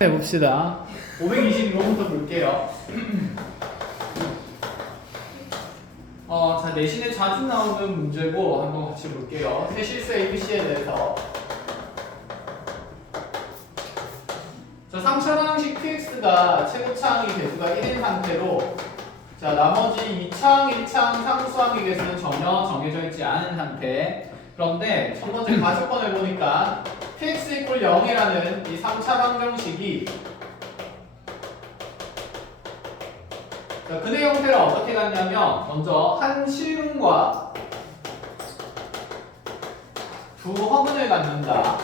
해봅시다. 522번부터 볼게요. 자, 내신에 자주 나오는 문제고 한번 같이 볼게요. 세실수 ABC에 대해서. 자, 3차 방정식 QX가 최고차항이 개수가 1인 상태로 자, 나머지 2차항, 1차항 상수항의 개수는 전혀 정해져 있지 않은 상태. 그런데 첫 번째 가주권을 보니까 px = 0이라는 이 3차 방정식이 자, 근의 형태를 어떻게 갖냐면 먼저 한 실근과 두 허근을 갖는다.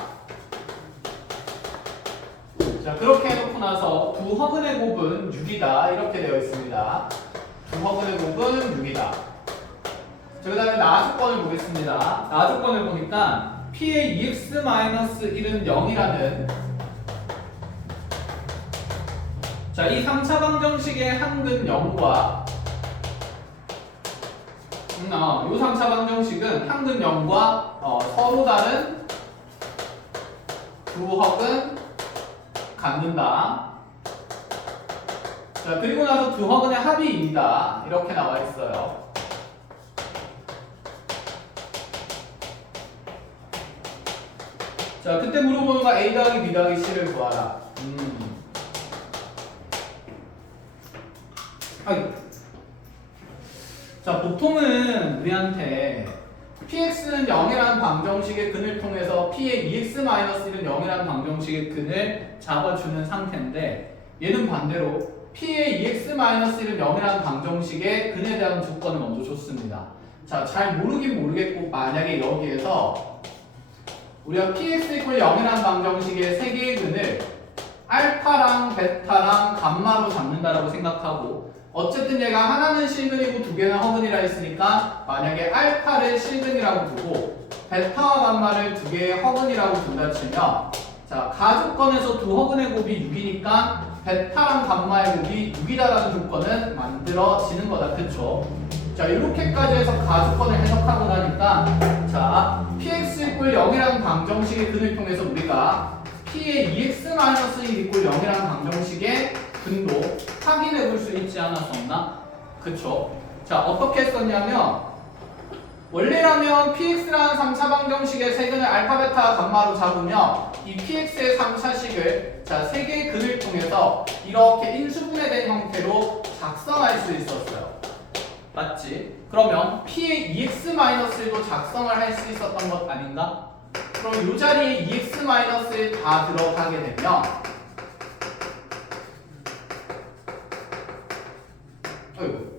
자, 그렇게 해놓고 나서 두 허근의 곱은 6이다 이렇게 되어 있습니다. 두 허근의 곱은 6이다. 자, 그 다음에 나주권을 보겠습니다. 나주권을 보니까 P의 2x-1은 0이라는 자, 이 3차 방정식의 한근 0과 이 3차 방정식은 한근 0과 서로 다른 두 허근 갖는다. 자, 그리고 나서 두 허근의 합이 2다. 이렇게 나와 있어요. 자, 그때 물어보는 거 A 더하기 B 더하기 C를 구하라. 자, 보통은 우리한테 px는 0이라는 방정식의 근을 통해서 p의 2x-1은 0이라는 방정식의 근을 잡아주는 상태인데 얘는 반대로 p의 2x-1은 0이라는 방정식의 근에 대한 조건을 먼저 줬습니다. 자, 잘 모르긴 모르겠고 만약에 여기에서 우리가 px = 0이라는 방정식의 세 개의 근을 알파랑 베타랑 감마로 잡는다라고 생각하고 어쨌든 얘가 하나는 실근이고 두 개는 허근이라 했으니까 만약에 알파를 실근이라고 두고 베타와 감마를 두 개의 허근이라고 둔다 치면 자, 가조건에서 두 허근의 곱이 6이니까 베타랑 감마의 곱이 6이다라는 조건은 만들어지는 거다. 그쵸? 자, 이렇게까지 해서 가조건을 해석하고 나니까 자, px = 0이라는 방정식의 근을 통해서 우리가 p의 2x-1 = 0이라는 방정식의 근도 확인해 볼 수 있지 않았었나? 그쵸? 자, 어떻게 했었냐면 원래라면 px라는 3차 방정식의 세 근을 알파, 베타, 감마로 잡으면 이 px의 3차식을 자, 세 개의 근을 통해서 이렇게 인수분해된 형태로 작성할 수 있었어요. 맞지? 그러면 p의 2x-1도 작성을 할 수 있었던 것 아닌가? 그럼 이 자리에 2x-1 다 들어가게 되면 그럼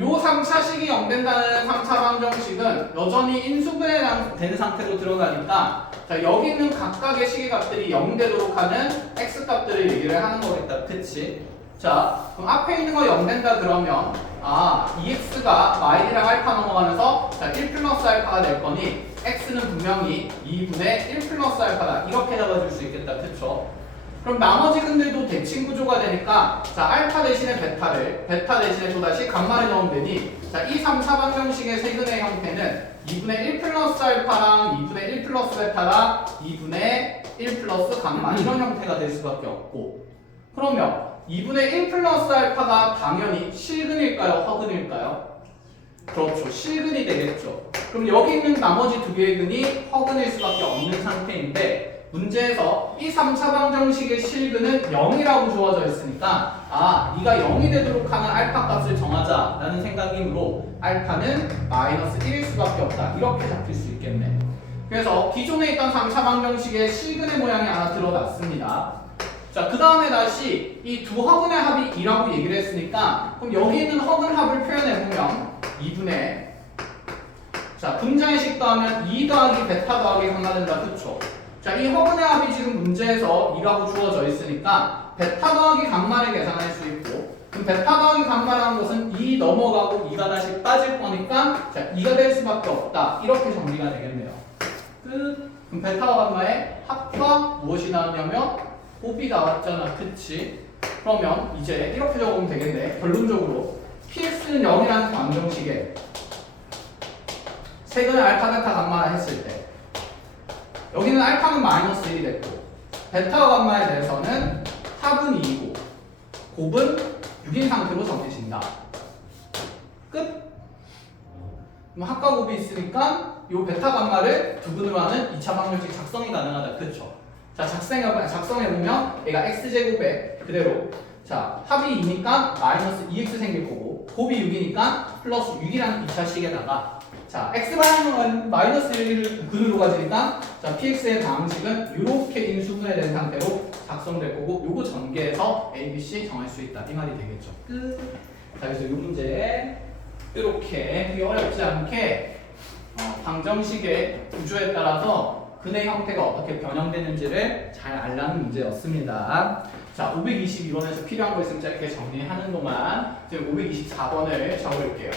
요 3차식이 0 된다는 3차 방정식은 여전히 인수분해된 상태로 들어가니까 자, 여기 있는 각각의 식의 값들이 0 되도록 하는 x 값들을 얘기를 하는 거겠다. 그치? 자, 그럼 앞에 있는 거 0 된다 그러면 2x가 y랑 알파 넘어가면서 자, 1 플러스 알파가 될 거니 x는 분명히 2분의 1 플러스 알파다. 이렇게 잡아줄 수 있겠다. 그쵸? 그럼 나머지 근들도 대칭 구조가 되니까 자, 알파 대신에 베타를 베타 대신에 또다시 감마를 넣으면 되니 자, 이 3차 방정식의 세근의 형태는 2분의 1 플러스 알파랑 2분의 1 플러스 베타랑 2분의 1 플러스 감마 이런 형태가 될 수밖에 없고 그러면 2분의 1 플러스 알파가 당연히 실근일까요? 허근일까요? 그렇죠. 실근이 되겠죠. 그럼 여기 있는 나머지 두 개의 근이 허근일 수밖에 없는 상태인데 문제에서 이 3차 방정식의 실근은 0이라고 주어져 있으니까 네가 0이 되도록 하는 알파 값을 정하자 라는 생각이므로 알파는 마이너스 1일 수밖에 없다. 이렇게 잡힐 수 있겠네. 그래서 기존에 있던 3차 방정식의 실근의 모양이 하나 드러났습니다. 자, 그 다음에 다시 이 두 허근의 합이 2라고 얘기를 했으니까 그럼 여기 있는 허근 합을 표현해보면 2분의 자, 분자의 식 더하면 2 더하기 베타 더하기 감마 된다. 그쵸? 자, 이 허근의 합이 지금 문제에서 2라고 주어져 있으니까 베타 더하기 감마를 계산할 수 있고 그럼 베타 더하기 감마라는 것은 2 넘어가고 2가 다시 빠질 거니까 자, 2가 될 수밖에 없다. 이렇게 정리가 되겠네요. 끝. 그럼 베타와 감마의 합과 무엇이 나왔냐면 곱이 나왔잖아. 그치? 그러면 이제 이렇게 적으면 되겠네. 결론적으로 px는 0이라는 방정식에 세근을 알파, 베타, 감마라 했을 때 여기는 알파는 마이너스 1이 됐고 베타 감마에 대해서는 합은 2이고 곱은 6인 상태로 정해진다. 끝. 그럼 합과 곱이 있으니까 이 베타 감마를 두근으로 하는 2차 방정식 작성이 가능하다. 그렇죠? 자, 작성해보면 얘가 x제곱에 그대로 자, 합이 2니까 마이너스 2x 생길 거고 곱이 6이니까 플러스 6이라는 2차 식에다가 자, x방은 마이너스 1을 근으로 가지니까 자, px의 방식은 이렇게 인수분해된 상태로 작성될 거고 요거 전개해서 a, b, c 정할 수 있다. 이 말이 되겠죠. 끝. 자, 그래서 이 문제 이렇게 되게 어렵지 않게 방정식의 구조에 따라서 근의 형태가 어떻게 변형되는지를 잘 알라는 문제였습니다. 자, 522번에서 필요한 거 있으면 짧게 정리하는 동안 지금 524번을 적을게요.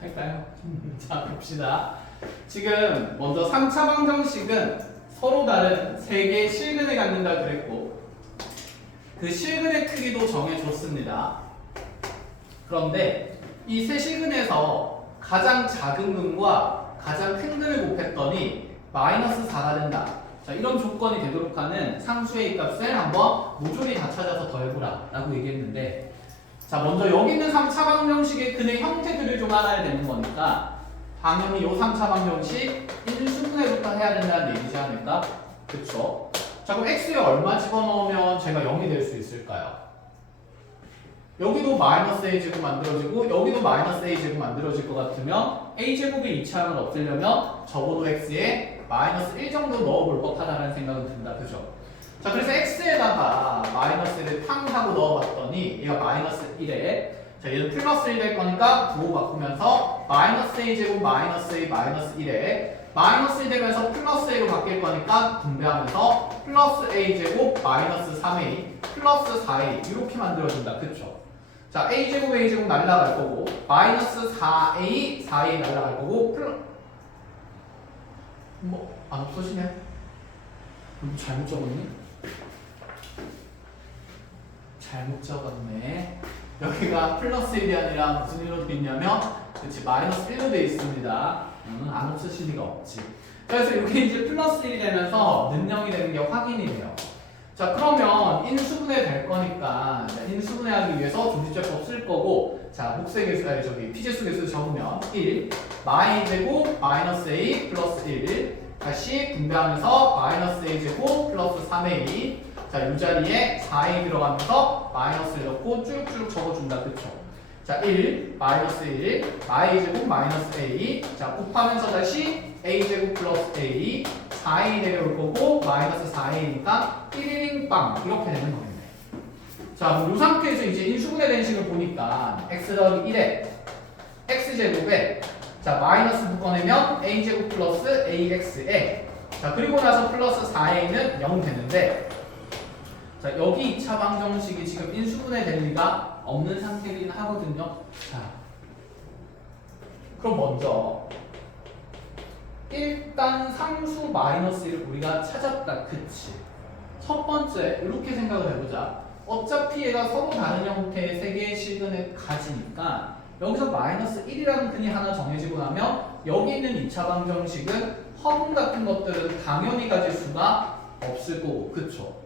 할까요? 자, 봅시다. 지금 먼저 3차 방정식은 서로 다른 3개의 실근을 갖는다 그랬고 그 실근의 크기도 정해줬습니다. 그런데 이 세 실근에서 가장 작은 근과 가장 큰 근을 곱했더니 마이너스 4가 된다. 자, 이런 조건이 되도록 하는 상수의 값을 한번 모조리 다 찾아서 더해보라 라고 얘기했는데 자, 먼저 여기 있는 3차 방정식의 근의 형태들을 좀 알아야 되는 거니까 당연히 이 3차 방정식 인수분해부터 해야 된다는 얘기지 않을까? 그쵸? 자, 그럼 x에 얼마 집어넣으면 제가 0이 될 수 있을까요? 여기도 마이너스 a제곱 만들어지고 여기도 마이너스 a제곱 만들어질 것 같으면 a제곱의 이차항을 없애려면 적어도 x에 마이너스 1 정도 넣어볼 법하다는 생각은 든다. 그죠? 자, 그래서 x에다가 마이너스 1을 탕 하고 넣어봤더니 얘가 마이너스 1에 자, 얘는 플러스 1 될 거니까 부호 바꾸면서 마이너스 a제곱 마이너스 a 마이너스 1에 마이너스 1 되면서 플러스 a로 바뀔 거니까 분배하면서 플러스 a제곱 마이너스 3a 플러스 4a 이렇게 만들어진다. 그쵸? 자, a제곱 날라갈 거고 마이너스 4a 4a 날라갈 거고 안 없어지네? 잘못 적었니? 잘못 적었네. 여기가 플러스 1이 아니라 무슨 일로 돼 있냐면 그치 마이너스 1로 돼 있습니다. 안 없어질 리가 없지. 그래서 이게 이제 플러스 1이 되면서 는영이 되는 게 확인이 돼요. 자, 그러면 인수분해 될 거니까 인수분해하기 위해서 조지제법 쓸 거고 자, 목세계수 아니 저기 피제수 계수 적으면 1 마이제곱 마이너스 a 플러스 1 다시 분배하면서 마이너스 a제곱 플러스 3a 자, 이 자리에 4a 들어가면서 마이너스를 넣고 쭉쭉 적어준다. 그쵸? 자, 1 마이너스 1 a제곱 마이너스 a 자, 곱하면서 다시 a제곱 플러스 a 4a 내려올 거고 마이너스 4a니까 1 빵 이렇게 되는 거겠네. 자, 그럼 이 상태에서 이제 인수분해된 식을 보니까 x 더하기 1에 x제곱에 자, 마이너스 묶어내면 a제곱 플러스 ax에 자, 그리고 나서 플러스 4a는 0 되는데 자, 여기 2차 방정식이 지금 인수분해 될 리가 없는 상태이긴 하거든요. 자, 그럼 먼저 일단 상수 마이너스 1을 우리가 찾았다. 그치? 첫 번째 이렇게 생각을 해보자. 어차피 얘가 서로 다른 형태의 세 개의 실근을 가지니까 여기서 마이너스 1이라는 근이 하나 정해지고 나면 여기 있는 2차 방정식은 허분 같은 것들은 당연히 가질 수가 없을 거고. 그쵸?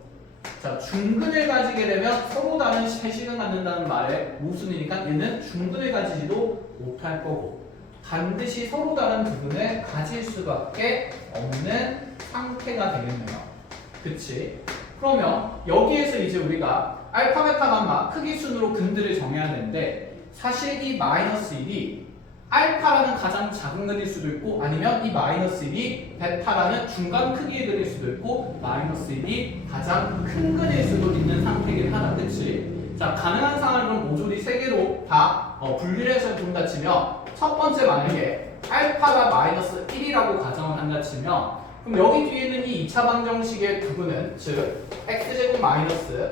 자, 중근을 가지게 되면 서로 다른 세 식을 갖는다는 말에 무슨 의미니까 얘는 중근을 가지지도 못할 거고 반드시 서로 다른 부분을 가질 수밖에 없는 상태가 되겠네요. 그치? 그러면 여기에서 이제 우리가 알파, 베타, 감마 크기 순으로 근들을 정해야 되는데 사실 이 마이너스 1이 알파라는 가장 작은 근일 수도 있고 아니면 이 마이너스 1이 베타라는 중간 크기의 근일 수도 있고 마이너스 1이 가장 큰 근일 수도 있는 상태이긴 하다. 그치? 자, 가능한 상황을 모조리 3개로 다 분리를 해서 본다 치면 첫 번째 만약에 알파가 마이너스 1이라고 가정을 한다 치면 그럼 여기 뒤에 있는 이 2차 방정식의 부분은 즉 x제곱 마이너스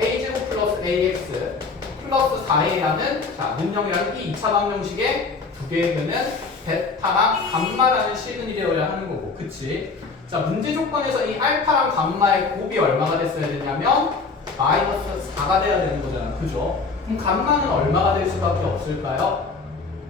a제곱 플러스 ax 플러스 4a라는 자 문형이라는 이 2차 방정식의 두 개의 근은 베타랑 감마라는 실근이 되어야 하는 거고 그치? 자 문제 조건에서 이 알파랑 감마의 곱이 얼마가 됐어야 되냐면 마이너스 4가 돼야 되는 거잖아 그죠? 그럼 감마는 얼마가 될 수밖에 없을까요?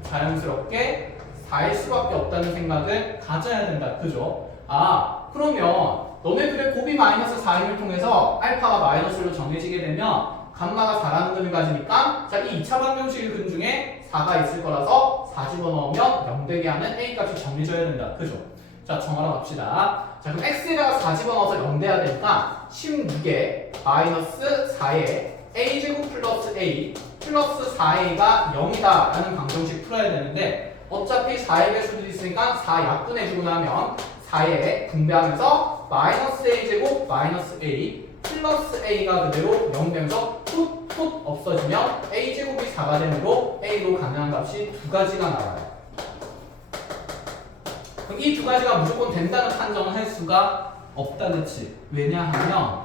자연스럽게 4일 수밖에 없다는 생각을 가져야 된다 그죠? 아 그러면 너네들의 곱이 마이너스 4임을 통해서 알파가 마이너스로 정해지게 되면 감마가 4라는 근을 가지니까 자 이 2차 방정식의 근 중에 4가 있을 거라서 4 집어넣으면 0 되게 하는 a 값이 정해져야 된다 그죠? 자 정하러 갑시다. 자 그럼 x에다가 4 집어넣어서 0 돼야 되니까 16에 마이너스 4에 a제곱 플러스 a 플러스 4a가 0이다 라는 방정식 풀어야 되는데 어차피 4의 배수도 있으니까 4 약분해주고 나면 4에 분배하면서 마이너스 a제곱 마이너스 a 플러스 a가 그대로 0 되면서 풋풋 없어지면 a제곱이 4가 되므로 a로 가능한 값이 두 가지가 나와요. 그럼 이 두 가지가 무조건 된다는 판정을 할 수가 없다 그치? 왜냐하면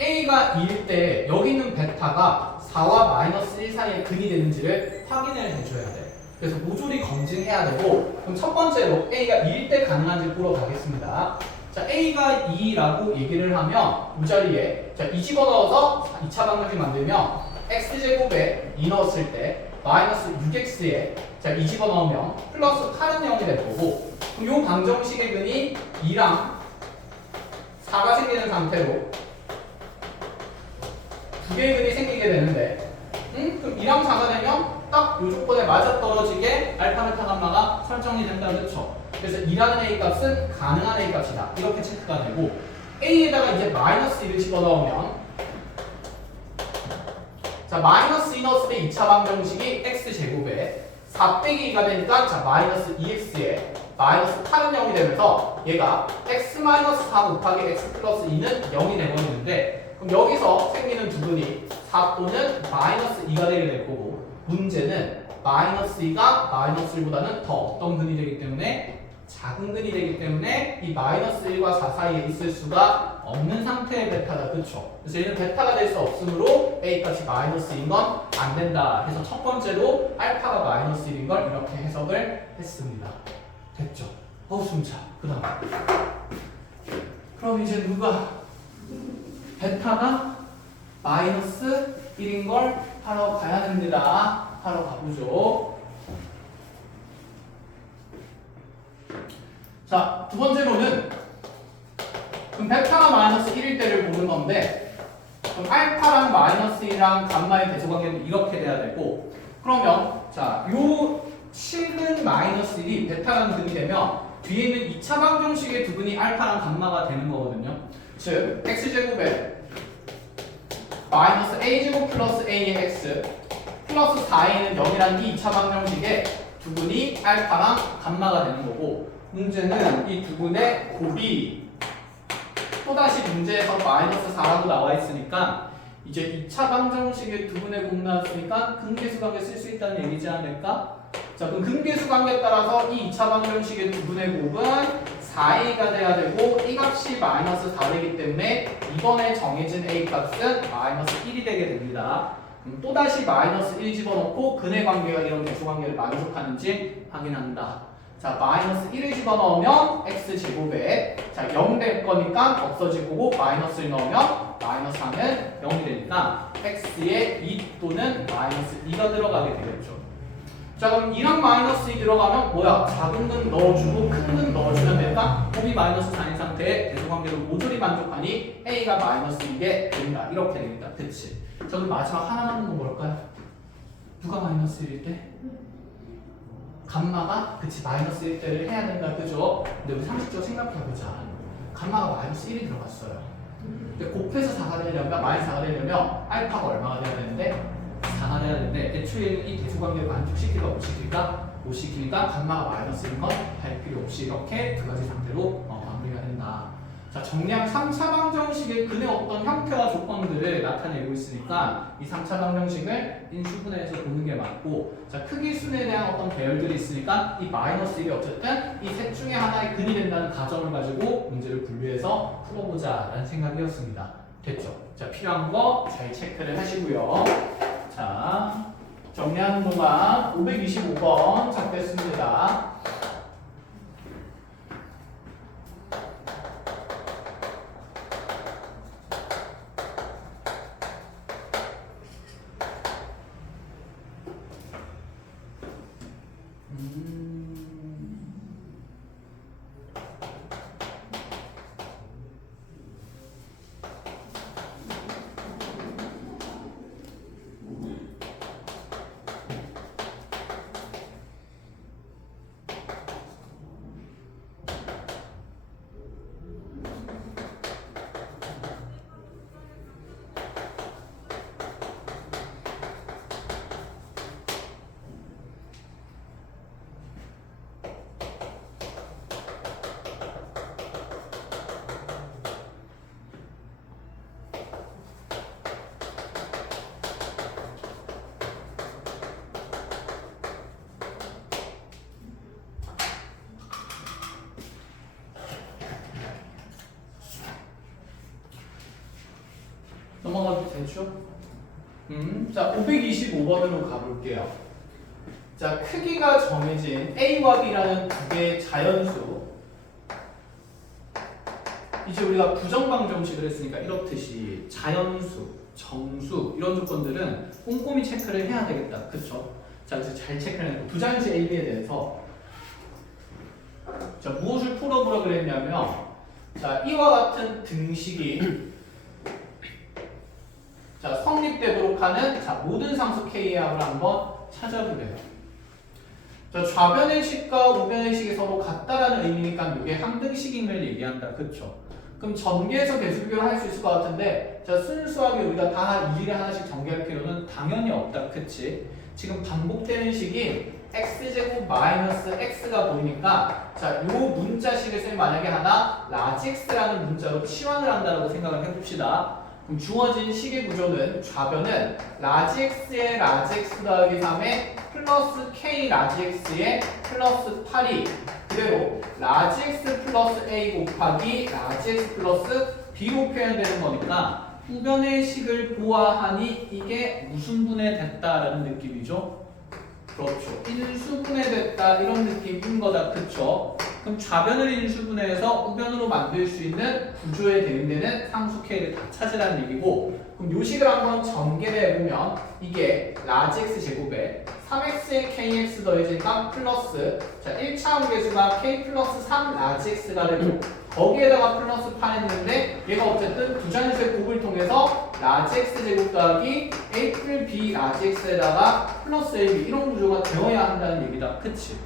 a가 2일 때 여기 있는 베타가 4와 마이너스 1 사이에 근이 되는지를 확인을 해줘야 돼. 그래서 모조리 검증해야 되고 그럼 첫 번째로 a가 2일 때 가능한지 보러 가겠습니다. 자 a가 2라고 얘기를 하면 이 자리에 자, 2 집어넣어서 2차 방정식 만들면 x제곱에 2 넣었을 때 마이너스 6x에 자, 2 집어넣으면 플러스 8은 0이 될 거고 그럼 이 방정식의 근이 2랑 4가 생기는 상태로 두 개의 근이 생기게 되는데 그럼 2랑 4가 되면 딱 이 조건에 맞아떨어지게 알파, 베타, 감마가 설정이 된다 그렇죠? 그래서 2라는 a 값은 가능한 a 값이다 이렇게 체크가 되고 a에다가 이제 마이너스 1을 집어넣으면 자 마이너스 2 넣었을 때 2차 방정식이 x제곱에 4 빼기 2가 되니까 자 마이너스 2x에 마이너스 8은 0이 되면서 얘가 x 마이너스 4 곱하기 x 플러스 2는 0이 되버리는데 그럼 여기서 생기는 두 근이 4 또는 마이너스 2가 되게 될 거고 문제는 마이너스 2가 마이너스 1보다는 더 어떤 근이 되기 때문에 작은 근이 되기 때문에 이 마이너스 1과 4 사이에 있을 수가 없는 상태의 베타다 그쵸? 그래서 얘는 베타가 될 수 없으므로 a 값이 마이너스 2인 건 안 된다 해서 첫 번째로 알파가 마이너스 1인 걸 이렇게 해석을 했습니다. 됐죠? 숨차. 그 다음 그럼 이제 누가 베타가 마이너스 1인 걸 하러 가야 됩니다. 하러 가보죠. 자, 두 번째로는 그럼 베타가 마이너스 1일 때를 보는 건데 그럼 알파랑 마이너스 1이랑 감마의 대소관계는 이렇게 돼야 되고 그러면 자, 요 실근 마이너스 1이 베타라는 근이 되면 뒤에 있는 2차 방정식의 두 근이 알파랑 감마가 되는 거거든요. 즉 x제곱에 마이너스 a제곱 플러스 a의 x 플러스 4a는 0이라는 이 2차 방정식의 두 근이 알파랑 감마가 되는 거고 문제는 이 두 근의 곱이 또다시 문제에서 마이너스 4라고 나와 있으니까 이제 2차 방정식의 두 근의 곱 나왔으니까 근계수 관계 쓸 수 있다는 얘기지 않을까? 자 그럼 근계수 관계에 따라서 이 2차 방정식의 두 근의 곱은 4a가 돼야 되고 이 값이 마이너스 4되기 때문에 이번에 정해진 a 값은 마이너스 1이 되게 됩니다. 그럼 또다시 마이너스 1 집어넣고 근의 관계가 이런 계수 관계를 만족하는지 확인한다. 자 마이너스 1을 집어넣으면 x제곱에 자 0 될 거니까 없어질 거고 마이너스 1 넣으면 마이너스 4는 0이 되니까 x에 2 또는 마이너스 2가 들어가게 되겠죠. 자 그럼 2랑 마이너스 2 들어가면 뭐야? 작은 근 넣어주고 큰 근 넣어주면 될까? 곱이 마이너스 4인 상태에 대소관계를 모조리 만족하니 a가 마이너스 2게 된다. 이렇게 됩니다. 그치? 자 그럼 마지막 하나 남은 건 뭘까요? 누가 마이너스 1일 때? 감마가 그치 마이너스 1대를 해야 된다 그죠? 근데 우리 상식적으로 생각해보자. 감마가 마이너스 1이 들어갔어요. 근데 곱해서 4가 되려면 마이너스 4가 되려면 알파가 얼마가 돼야 되는데 4가 돼야 되는데 애초에는 이 대수관계를 만족시킬까 못 시킬까? 못 시키니까 감마가 마이너스인 건 할 필요 없이 이렇게 두 가지 상태로 마무리가 된다. 자, 정량 3차 방정식의 근의 어떤 형태와 조건들을 나타내고 있으니까 이 3차 방정식을 인수분해해서 보는 게 맞고, 자, 크기 순에 대한 어떤 배열들이 있으니까 이 마이너스 1이 어쨌든 이 셋 중에 하나의 근이 된다는 가정을 가지고 문제를 분류해서 풀어보자 라는 생각이었습니다. 됐죠? 자, 필요한 거 잘 체크를 하시고요. 자, 정리하는 동안 525번 작됐습니다. 넘어가도 되죠? 자, 525번으로 가볼게요. 자, 크기가 정해진 A와 B라는 두 개의 자연수. 이제 우리가 부정방정식을 했으니까 이렇듯이 자연수, 정수 이런 조건들은 꼼꼼히 체크를 해야 되겠다. 그쵸? 자, 그래서 잘 체크를 해야 돼. 부자연수 A, B에 대해서 자, 무엇을 풀어보라 그랬냐면, 자, 이와 같은 등식이 자, 성립되도록 하는 자, 모든 상수 K의 합을 한번 찾아보래요. 자, 좌변의 식과 우변의 식이 서로 같다라는 의미니까 이게 함등식임을 얘기한다. 그쵸? 그럼 전개해서 계수 비교를 할 수 있을 것 같은데, 자, 순수하게 우리가 다 일일이 하나씩 전개할 필요는 당연히 없다. 그치? 지금 반복되는 식이 x제곱 마이너스 x가 보이니까, 자, 요 문자식을 만약에 하나 라지 x라는 문자로 치환을 한다고 생각을 해봅시다. 그럼 주어진 식의 구조는 좌변은 라지 x의 라지 x 더하기 3의 플러스 k 라지 x의 플러스 8이 그대로 라지 x 플러스 a 곱하기 라지 x 플러스 b로 표현되는 거니까 우변의 식을 보아하니 이게 무슨 분해됐다라는 느낌이죠? 그렇죠. 인수분해됐다 이런 느낌인 거다. 그쵸? 그럼 좌변을 인수분해해서 우변으로 만들 수 있는 구조에 대응되는 상수 K를 다 찾으라는 얘기고, 그럼 요 식을 한번 전개를 해보면 이게 라지 x 제곱에 3x의 kx 더해지니까 플러스, 자, 1차 함계수가 k 플러스 3 라지 x가 되고 거기에다가 플러스 8 했는데 얘가 어쨌든 부자연수의 곱을 통해서 라지 x 제곱 더하기 a b 라지 x에다가 플러스 ab 이런 구조가 되어야 한다는 얘기다. 그치?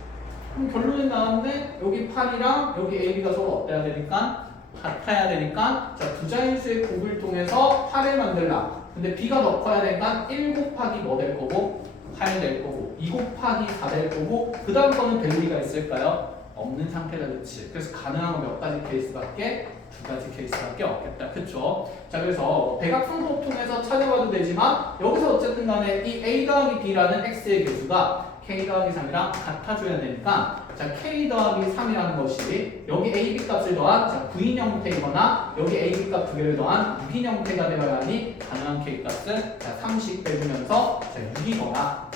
그럼 결론이 나왔는데 여기 8이랑 여기 ab가 서로 어때야 되니까 같아야 되니까, 자, 부자연수의 곱을 통해서 8을 만들라. 근데 b가 더 커야 되니까 1 곱하기 뭐 될 거고 8 될 거고 2 곱하기 4 될 거고 그 다음 거는 될 리가 있을까요? 없는 상태다. 그치? 그래서 가능한 건 몇 가지 케이스밖에? 두 가지 케이스밖에 없겠다. 그쵸? 자, 그래서 대각선법 통해서 찾아봐도 되지만 여기서 어쨌든 간에 이 a 더하기 b라는 x의 개수가 k 더하기 3이랑 같아줘야 되니까, 자, k 더하기 3이라는 것이 여기 ab 값을 더한 자, 부인 형태이거나 여기 ab 값 두 개를 더한 유인 형태가 되어야하니 가능한 k 값은 자, 30 빼주면서 자, 6이거나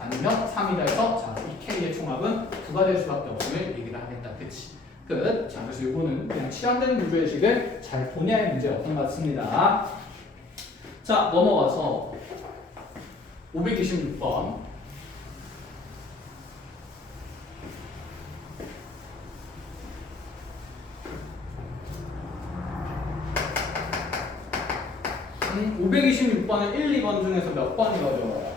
아니면 3이다 해서 자, 이 k의 총합은 9가 될 수밖에 없음을 얘기를 하겠다. 그치? 끝. 자, 그래서 이거는 그냥 치환되는 구조의 식을 잘 보냐의 문제였던 것 같습니다. 자, 넘어가서 526번. 음, 526번은 1, 2번 중에서 몇 번이 어려워요?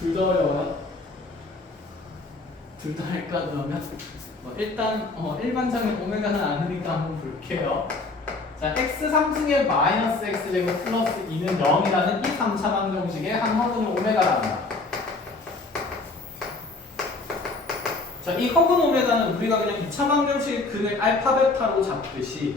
둘 다 어려워요? 그러면 일단 일반적인 오메가는 아니니까 한번 볼게요. 자, x 3승의 마이너스 x 제곱 플러스 2는 0이라는 이 3차 방정식의 한 허근을 오메가랍니다. 자, 이 허근 오메가는 우리가 그냥 2차 방정식의 근을 알파 베타로 잡듯이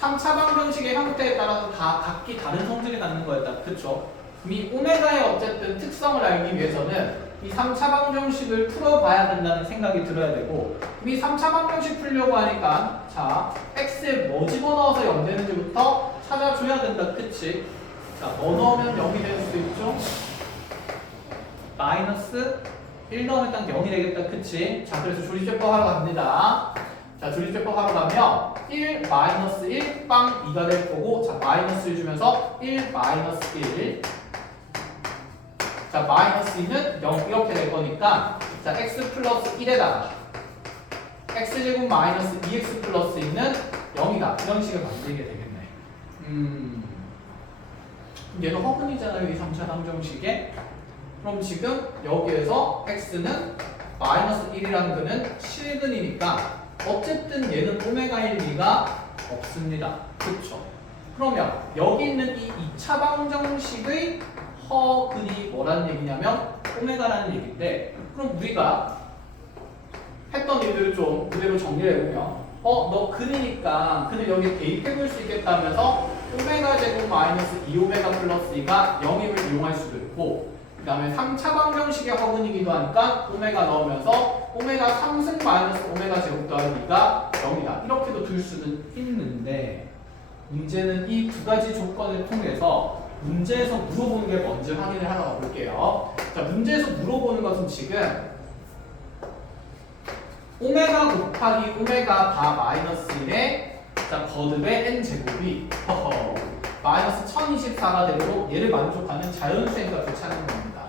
3차 방정식의 형태에 따라서 다 각기 다른 성질을 갖는 거였다. 그쵸? 이 오메가의 어쨌든 특성을 알기 위해서는 이 3차 방정식을 풀어봐야 된다는 생각이 들어야 되고, 이 3차 방정식 풀려고 하니까 자, x에 뭐 집어넣어서 0 되는지부터 찾아줘야 된다. 그치? 자, 뭐 넣으면 0이 될 수 있죠? 마이너스 1 넣으면 딱 0이 되겠다. 그치? 자, 그래서 조리제법 하러 갑니다. 자, 조리제법 하러 가면 1 마이너스 1 빵 2가 될 거고, 자, 마이너스를 주면서 1 마이너스 1. 자, 마이너스 2는 0 이렇게 될 거니까, 자, x 플러스 1에다가 x제곱 마이너스 2x 플러스 2는 0이다. 이런 식을 만들게 되겠네. 얘는 허근이잖아요. 이 3차 방정식에. 그럼 지금 여기에서 x는 마이너스 1이라는 근은 실근이니까 어쨌든 얘는 오메가일 리가 없습니다. 그쵸? 그러면 여기 있는 이 2차 방정식의 허근이 뭐라는 얘기냐면 오메가라는 얘기인데, 그럼 우리가 했던 일들을 좀 그대로 정리해보면 너 근이니까 근을 여기 대입해볼 수 있겠다면서 오메가 제곱 마이너스 2오메가 플러스 2가 0임을 이용할 수도 있고, 그 다음에 3차 방정식의 허근이기도 하니까 오메가 넣으면서 오메가 3승 마이너스 오메가 제곱 더하기 2가 0이다. 이렇게도 둘 수는 있는데, 문제는 이 두 가지 조건을 통해서 문제에서 물어보는 게 뭔지 확인을 하러 가볼게요. 자, 문제에서 물어보는 것은 지금 오메가 곱하기 오메가 바 마이너스 1의 자, 거듭의 n제곱이 마이너스 1024가 되도록 얘를 만족하는 자연수의 값을 찾는 겁니다.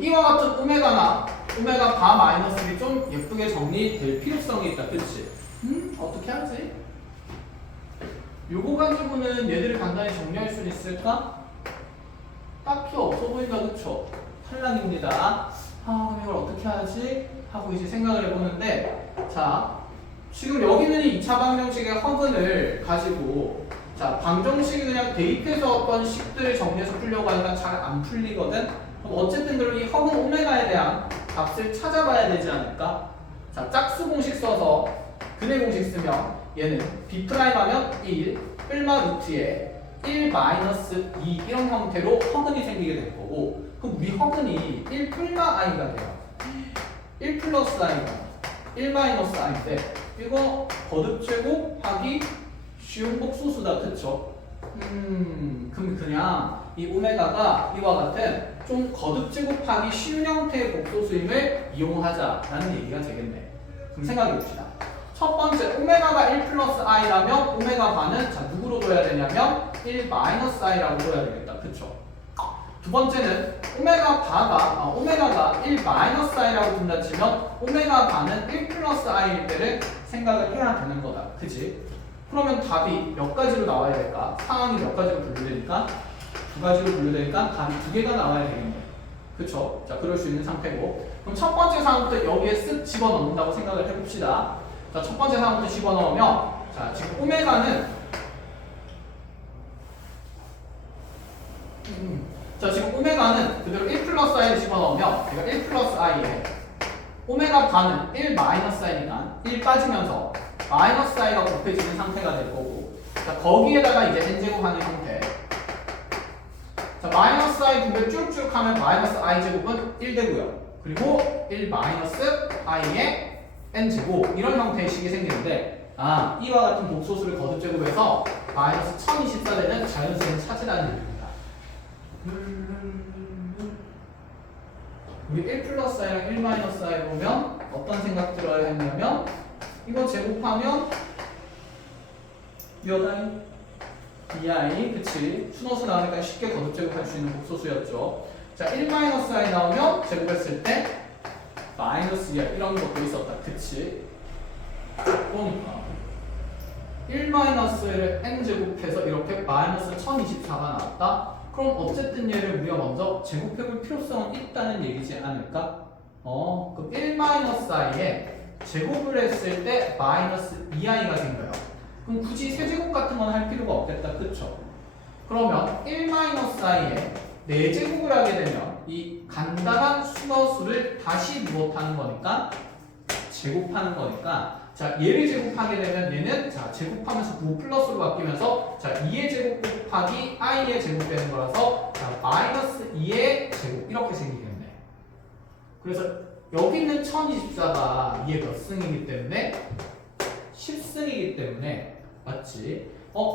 이와 같은 오메가나 오메가 바 마이너스 1이 좀 예쁘게 정리될 필요성이 있다. 그치? 어떻게 하지? 요거 가지고는 얘들을 간단히 정리할 수 있을까? 딱히 없어 보인다. 그쵸? 탈락입니다. 그럼 이걸 어떻게 하지? 하고 이제 생각을 해보는데, 자, 지금 여기는 이 2차 방정식의 허근을 가지고, 자, 방정식이 그냥 대입해서 어떤 식들을 정리해서 풀려고 하니까 잘 안 풀리거든? 그럼 어쨌든 그럼 이 허근 오메가에 대한 값을 찾아봐야 되지 않을까? 자, 짝수 공식 써서 근의 공식 쓰면 얘는 b' 하면 1, 뿔마 루트에 1 마이너스 2 이런 형태로 허근이 생기게 될 거고, 그럼 우리 허근이 1 뿔마 i가 돼요. 1 플러스 i가 1 마이너스 i인데 이거 거듭제곱 하기 쉬운 복소수다. 그쵸? 그럼 그냥 이 오메가가 이와 같은 좀 거듭제곱하기 쉬운 형태의 복소수임을 이용하자라는 얘기가 되겠네. 그럼 생각해 봅시다. 첫 번째, 오메가가 1 플러스 i라면 오메가 바는 자, 누구로 둬야 되냐면 1 마이너스 i라고 둬야 되겠다. 그쵸? 두 번째는 오메가가 1 마이너스 i라고 둔다 치면 오메가 바는 1 플러스 i일 때를 생각을 해야 되는 거다. 그치? 그러면 답이 몇 가지로 나와야 될까? 상황이 몇 가지로 분류되니까? 두 가지로 분류되니까 답이 두 개가 나와야 되겠네. 그쵸? 자, 그럴 수 있는 상태고, 그럼 첫 번째 상황부터 여기에 쓱 집어넣는다고 생각을 해봅시다. 자, 첫 번째 상황부터 집어넣으면, 자, 지금 오메가는 자, 지금 오메가는 그대로 1 플러스 i를 집어넣으면 제가 1 플러스 i에 오메가 반은 1 마이너스 i니까 1 빠지면서 마이너스 i가 곱해지는 상태가 될 거고, 자, 거기에다가 이제 n제곱하는 형태. 자, 마이너스 i 분배 쭉쭉 하면 마이너스 i 제곱은 1 되고요. 그리고 1 마이너스 i의 n제곱 이런 형태의 식이 생기는데, 이와 같은 복소수를 거듭제곱해서 마이너스 1024 되는 자연수를 찾으라는 얘기입니다. 우리 1 플러스 i랑 1 마이너스 i 보면 어떤 생각 들어야 했냐면, 이거 제곱하면 몇 i? bi, 그치? 순호수 나오니까 쉽게 거듭제곱할 수 있는 복소수였죠. 자, 1 마이너스 i 나오면 제곱했을 때 마이너스 2i 이런 것도 있었다. 그치? 보니까 1 마이너스를 n제곱해서 이렇게 마이너스 1024가 나왔다. 그럼 어쨌든 얘를 우리가 먼저 제곱해볼 필요성은 있다는 얘기지 않을까? 그럼 1-i에 제곱을 했을 때 마이너스 2i가 생겨요. 그럼 굳이 세제곱 같은 건 할 필요가 없겠다. 그쵸? 그러면 1-i에 4제곱을 하게 되면 이 간단한 수너수를 다시 무엇하는 거니까? 제곱하는 거니까 자 얘를 제곱하게 되면 얘는 자 제곱하면서 9 플러스로 바뀌면서 자 2의 제곱 곱하기 i의 제곱 되는 거라서 자 마이너스 2의 제곱 이렇게 생기겠네. 그래서 여기 있는 1024가 2의 몇 승이기 때문에 10승이기 때문에 맞지?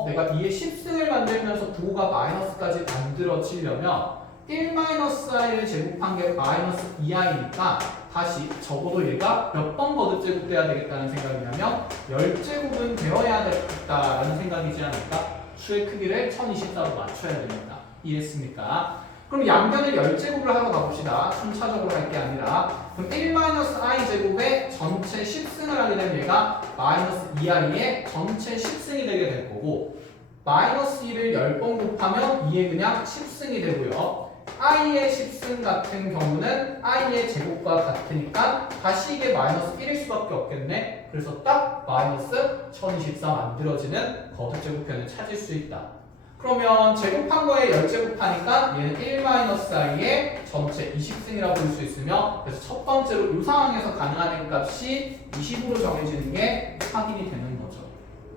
내가 2의 10승을 만들면서 부호가 마이너스까지 만들어지려면 1-i를 제곱한 게 마이너스 2i니까 다시 적어도 얘가 몇 번 거듭제곱 돼야 되겠다는 생각이냐면 10제곱은 되어야 되겠다라는 생각이지 않을까? 수의 크기를 1024로 맞춰야 됩니다. 이해했습니까? 그럼 양변을 10제곱을 하러 가봅시다. 순차적으로 할 게 아니라 그럼 1-i 제곱에 전체 10승을 하게 되면 얘가 마이너스 2i의 전체 10승이 되게 될 거고 마이너스 2를 10번 곱하면 2의 그냥 10승이 되고요. i의 10승 같은 경우는 i의 제곱과 같으니까 다시 이게 마이너스 1일 수밖에 없겠네. 그래서 딱 마이너스 1024 만들어지는 거듭제곱편을 찾을 수 있다. 그러면 제곱한 거에 10제곱하니까 얘는 1-i의 전체 20승이라고 볼 수 있으며 그래서 첫 번째로 이 상황에서 가능한 값이 20으로 정해지는 게 확인이 되는 거죠.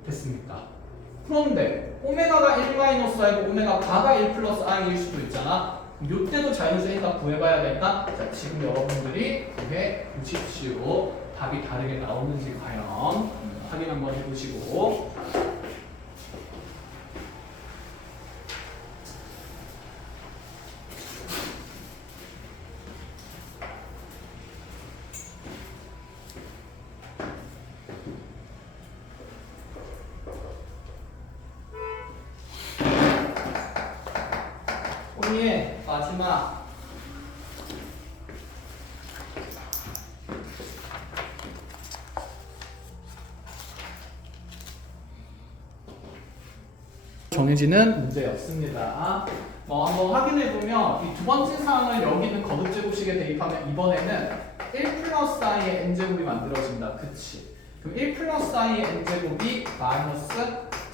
됐습니까? 그런데 오메가가 1-i고 오메가가 1 플러스 i일 수도 있잖아. 이때도 자연수의 값 구해봐야 되니까 자, 지금 여러분들이 구해보십시오. 답이 다르게 나오는지 과연 확인 한번 해보시고 오늘 마지막 정해지는 문제였습니다. 한번 확인해보면 이 두 번째 사항을 여기 있는 거듭제곱식에 대입하면 이번에는 1 플러스 i의 n제곱이 만들어진다. 그치? 그럼 1 플러스 i의 n제곱이 마이너스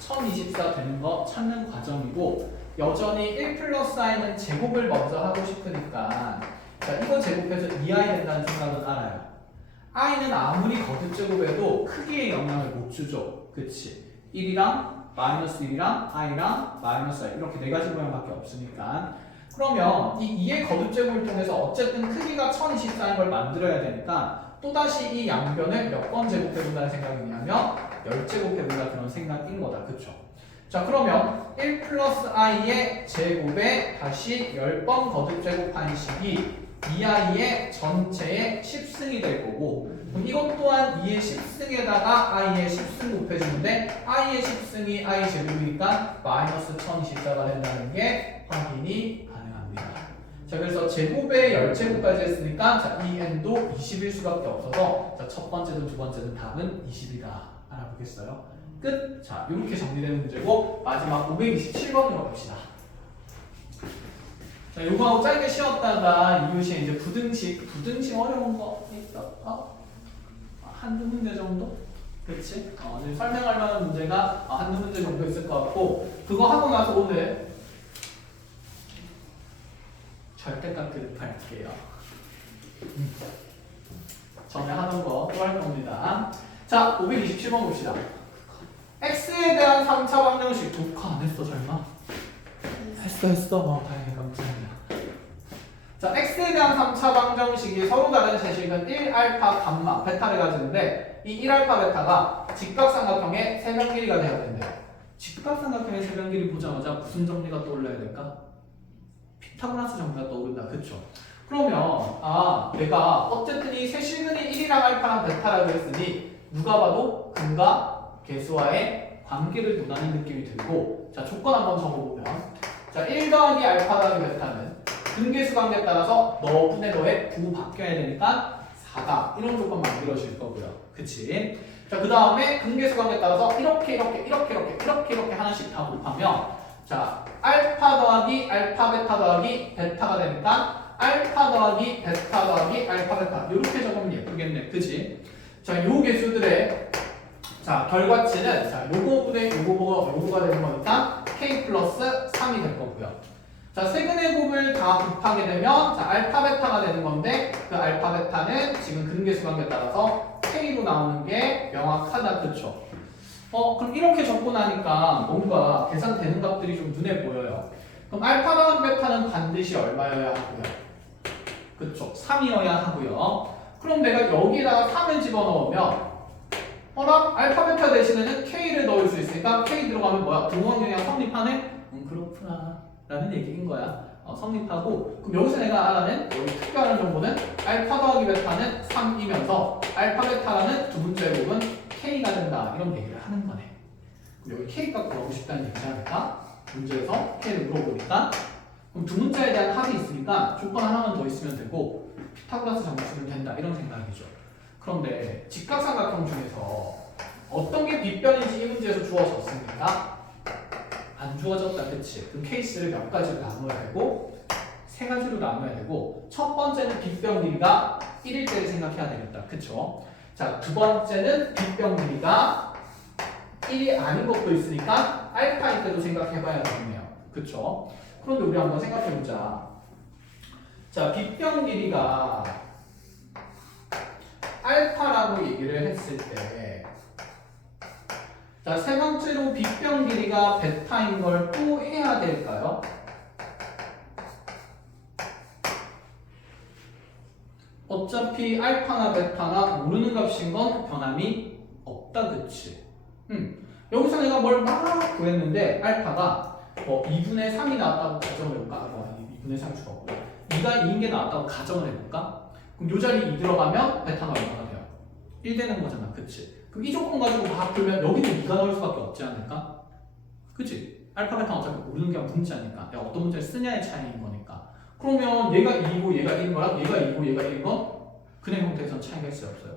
1024 되는 거 찾는 과정이고 여전히 1 플러스 i는 제곱을 먼저 하고 싶으니까 자, 이거 제곱해서 2i 된다는 생각은 알아요. i는 아무리 거듭제곱해도 크기에 영향을 못 주죠. 그치? 1이랑 마이너스 1이랑 i랑 마이너스 i 이렇게 네 가지 모양밖에 없으니까 그러면 이 2의 거듭제곱을 통해서 어쨌든 크기가 1024인 걸 만들어야 되니까 또다시 이 양변을 몇 번 제곱해본다는 생각이냐면 10제곱해본다 그런 생각인 거다. 그쵸? 자 그러면 1 플러스 i의 제곱에 다시 10번 거듭제곱한 식이 2i의 전체의 10승이 될 거고 그럼 이것 또한 2의 10승에다가 i의 10승 곱해주는데 i의 10승이 i 제곱이니까 마이너스 1024가 된다는 게 확인이 가능합니다. 자 그래서 제곱에 10제곱까지 했으니까 자, 이 n도 20일 수밖에 없어서 자, 첫 번째든 두 번째든 답은 20이다. 알아보겠어요? 끝! 자 이렇게 정리되는 문제고 마지막 527번으로 갑시다. 자, 요거하고 짧게 쉬었다가 이웃이 이제 부등식 어려운 거 있다. 한두 문제 정도? 그렇지? 설명할 만한 문제가 한두 문제 정도 있을 것 같고 그거 하고 나서 오늘 절대값 그룹할게요. 전에 하던 거 또 할 겁니다. 자, 527번 봅시다. x에 대한 3차 방정식 독화 안 했어 설마? 했어. 다행히 깜짝이야. 자, x에 대한 3차 방정식이 서로 다른 세식은 1알파 감마 베타를 가지는데 이 1알파 베타가 직각삼각형의 세변 길이가 되어야 된대요. 직각삼각형의 세변 길이 보자마자 무슨 정리가 떠올라야 될까? 피타고라스 정리가 떠오른다. 그쵸? 그러면 내가 어쨌든 이 세시근이 1이랑 알파랑 베타라고 했으니 누가 봐도 근과 계수와의 관계를 논하는 느낌이 들고 자 조건 한번 적어보면 자 1 더하기 알파 더하기 베타는 근계수 관계에 따라서 너분의 너의 부 바뀌어야 되니까 4다 이런 조건 만들어질 거고요. 그치? 자 그 다음에 근계수 관계에 따라서 이렇게 하나씩 다 곱하면 자, 알파 더하기 알파 베타 더하기 베타가 되니까 알파 더하기 베타 더하기 알파 베타 이렇게 적으면 예쁘겠네. 그지? 자, 요 개수들의 자, 결과치는 자, 요거분의 요거가 되는 거니까 k 플러스 3이 될 거고요. 자, 세근의 곱을 다 곱하게 되면 자, 알파 베타가 되는 건데 그 알파 베타는 지금 근계수 관계에 따라서 k로 나오는 게 명확하다. 그렇죠? 그럼 이렇게 적고 나니까 뭔가 계산되는 값들이 좀 눈에 보여요. 그럼 알파 더하기 베타는 반드시 얼마여야 하고요? 그쵸? 3이어야 하고요. 그럼 내가 여기다가 3을 집어넣으면 알파 베타 대신에는 k를 넣을 수 있으니까 k 들어가면 뭐야? 동원경이랑 성립하네? 그렇구나 라는 얘기인 거야. 성립하고 그럼 여기서 내가 알아낸 여기 특별한 정보는 알파 더하기 베타는 3이면서 알파 베타라는 두 번째 곱은 k가 된다 이런 얘기를 하는 거네. 그럼 여기 k 값 구하고 싶다는 얘기지 않을까? 문제에서 k를 물어보니까 그럼 두 문자에 대한 합이 있으니까 조건 하나만 더 있으면 되고 피타고라스 정수면 된다 이런 생각이죠. 그런데 직각삼각형 중에서 어떤 게 빗변인지 이 문제에서 주어졌습니까? 안 주어졌다. 그치? 그럼 케이스를 몇 가지로 나눠야 되고 세 가지로 나눠야 되고 첫 번째는 빗변 길이가 1일 때를 생각해야 되겠다. 그쵸? 자, 두 번째는 빗변 길이가 1이 아닌 것도 있으니까 알파일 때도 생각해봐야 되겠네요. 그쵸? 그런데 우리 한번 생각해보자. 자, 빗변 길이가 알파라고 얘기를 했을 때 자, 세 번째로 빗변 길이가 베타인 걸 또 해야 될까요? 어차피 알파나 베타나 모르는 값인 건 변함이 없다. 그치? 여기서 내가 뭘 막 구했는데 알파가 2분의 3이 나왔다고 가정을 해볼까? 2분의 3 주고 2가 2인 게 나왔다고 가정을 해볼까? 그럼 요 자리에 2 들어가면 베타가 얼마가 돼요? 1 되는 거잖아. 그치? 그럼 이 조건 가지고 막 풀면 여기는 2가 나올 수밖에 없지 않을까? 그치? 알파 베타는 어차피 모르는 게 문자니까 내가 어떤 문자를 쓰냐의 차이인 거니까 그러면 얘가 2이고 얘가 1인 거랑 얘가 2이고 얘가 1인 건 그냥 형태에서는 차이가 있어요? 없어요?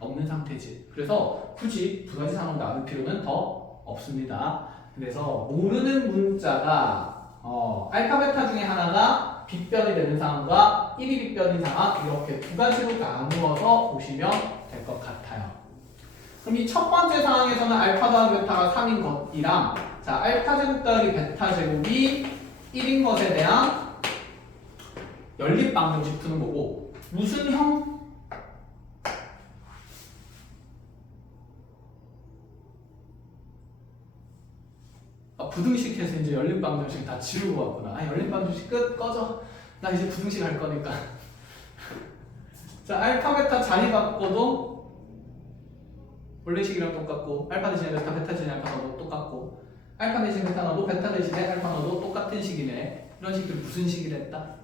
없는 상태지. 그래서 굳이 두 가지 상황 나눌 필요는 더 없습니다. 그래서 모르는 문자가 알파 베타 중에 하나가 빗변이 되는 상황과 1이 빗변인 상황 이렇게 두 가지로 나누어서 보시면 될 것 같아요. 그럼 이 첫 번째 상황에서는 알파 더하기 베타가 3인 것이랑 자, 알파 제곱 더하기 베타 제곱이 1인 것에 대한 연립 방정식 푸는 거고 무슨 형? 부등식 해서 이제 연립 방정식 다 지우고 왔구나. 연립 방정식 끝 꺼져. 나 이제 부등식 할 거니까. 자, 알파 베타 자리 바꿔도 원래 식이랑 똑같고 알파 대신에 베타, 베타 대신에 알파 넣어도 똑같고 알파 대신에 베타 넣어도 베타 대신에 알파 넣어도 똑같은 식이네. 이런 식들 무슨 식이랬다?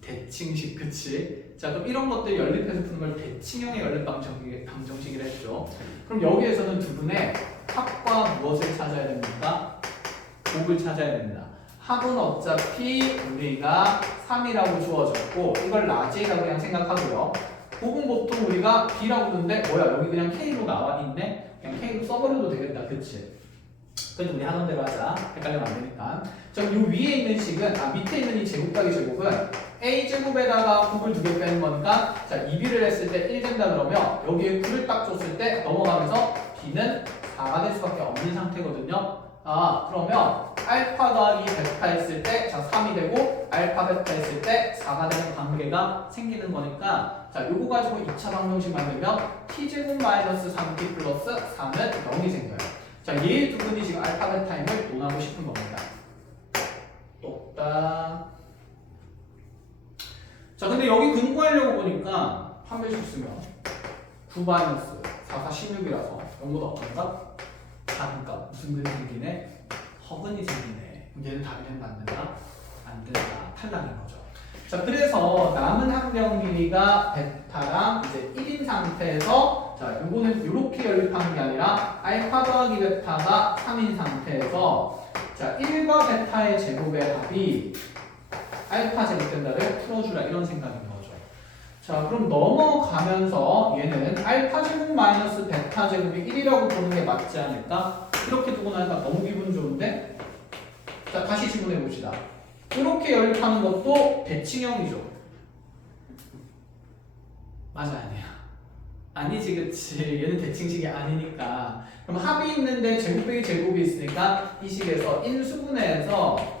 대칭식. 그치? 자, 그럼 이런 것들 연립해서 푸는 걸 대칭형의 연립 방정식이라 했죠. 그럼 여기에서는 두 분의 합과 무엇을 찾아야 됩니까? 곱을 찾아야 됩니다. 합은 어차피 우리가 3이라고 주어졌고 이걸 라지라고 그냥 생각하고요. 곱은 보통 우리가 B라고 부르는데 뭐야 여기 그냥 K로 나와 있네? 그냥 K로 써버려도 되겠다. 그치? 근데 우리 하던 대로 하자. 헷갈리면 안 되니까. 자, 요 위에 있는 식은 밑에 있는 이 제곱 더하기 제곱은 A 제곱에다가 곱을 2개 빼는 거니까 자, 2B를 했을 때 1 된다 그러면 여기에 9를 딱 줬을 때 넘어가면서 B는 4가 될 수밖에 없는 상태거든요. 그러면 알파 더하기 베타 했을 때 자, 3이 되고 알파 베타 했을 때 4가 되는 관계가 생기는 거니까 자, 요거 가지고 2차 방정식 만들면 t제곱 마이너스 3t 플러스 4는 0이 생겨요. 자, 얘 두 분이 지금 알파 베타임을 논하고 싶은 겁니다. 똑딱. 자, 근데 여기 근거하려고 보니까 한 배씩 쓰면 9 마이너스 4, 4, 16이라서 0보다 어떤가? 작은가? 무슨 근이 생기네? 허근이 생기네. 얘는 답이 맞는다? 안 된다. 탈락인 거죠. 자, 그래서 남은 합령 길이가 베타랑 이제 1인 상태에서 자, 요거는 요렇게 연립하는 게 아니라 알파 더하기 베타가 3인 상태에서 자, 1과 베타의 제곱의 합이 알파 제곱된다를 풀어주라 이런 생각인 거죠. 자, 그럼 넘어가면서 얘는 알파 제곱 마이너스 베타 제곱이 1이라고 보는 게 맞지 않을까? 이렇게 두고 나니까 너무 기분 좋은데 자, 다시 질문해 봅시다. 이렇게 연립하는 것도 대칭형이죠. 맞아, 아니야? 아니지, 그치. 얘는 대칭식이 아니니까. 그럼 합이 있는데 제곱 빼기 제곱이 있으니까 이 식에서 인수분해에서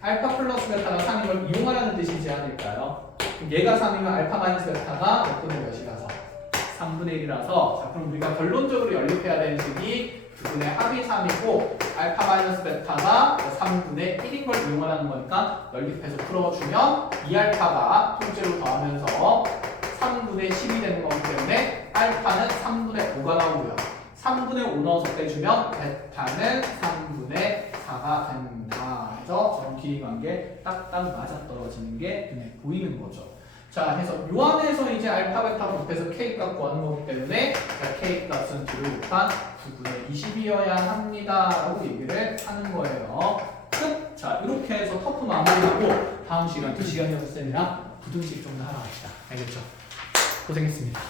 알파 플러스 베타가 3인 걸 이용하라는 뜻이지 않을까요? 그럼 얘가 3이면 알파 마이너스 베타가 몇 분의 몇이라서? 3분의 1이라서. 자, 그럼 우리가 결론적으로 연립해야 되는 식이 두 분의 합이 3이고 알파 마이너스 베타가 3분의 1인 걸 이용하라는 거니까 연립해서 풀어주면 2알파가 통째로 더하면서 3분의 10이 되는 거기 때문에 알파는 3분의 5가 나오고요. 3분의 5 넣어서 빼주면 베타는 3분의 4가 된다. 그래서 저런 길이 관계 딱딱 맞아떨어지는 게 눈에 보이는 거죠. 자, 해서 요 안에서 이제 알파, 베타 곱해서 K 값 구하는 거기 때문에 자, K 값은 뒤를 곱한 9분의 20이어야 합니다. 라고 얘기를 하는 거예요. 끝! 자, 이렇게 해서 터프 마무리하고 다음 시간 2시간이었을 때랑 부등식 좀 더 하러 갑시다. 알겠죠? 고생했습니다.